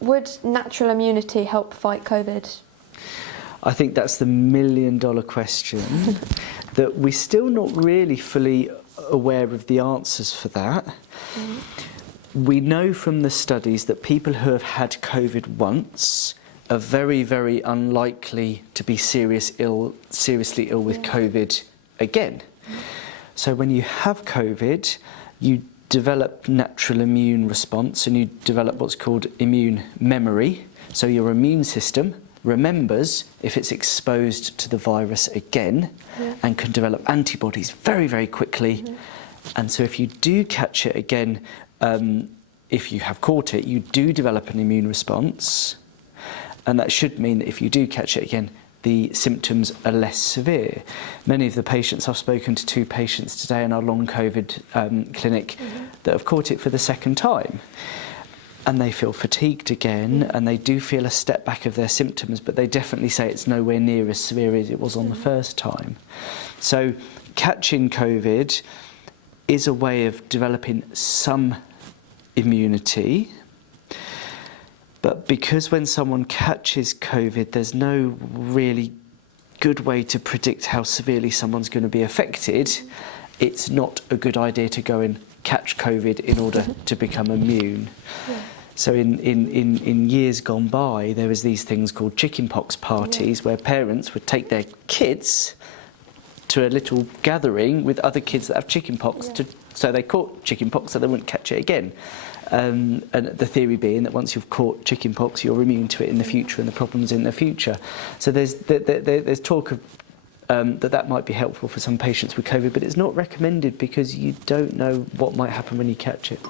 Would natural immunity help fight COVID? I think that's the million-dollar question that we're still not really fully aware of the answers for that. We know from the studies that people who have had COVID once are very, very unlikely to be seriously ill with COVID again. So when you have COVID, you develop natural immune response and you develop what's called immune memory. So your immune system remembers if it's exposed to the virus again and can develop antibodies very, very quickly. And so if you do catch it again, if you have caught it, you do develop an immune response. And that should mean that if you do catch it again, the symptoms are less severe. Many of the patients, I've spoken to 2 patients today in our long COVID clinic that have caught it for the second time. And they feel fatigued again, and they do feel a step back of their symptoms, but they definitely say it's nowhere near as severe as it was on the first time. So catching COVID is a way of developing some immunity, but because when someone catches COVID, there's no really good way to predict how severely someone's going to be affected, it's not a good idea to go and catch COVID in order to become immune. So in years gone by, there was these things called chickenpox parties where parents would take their kids to a little gathering with other kids that have chickenpox, so they caught chickenpox so they wouldn't catch it again. And the theory being that once you've caught chickenpox, you're immune to it in the future and the problems in the future. So there's talk of that might be helpful for some patients with COVID, but it's not recommended because you don't know what might happen when you catch it.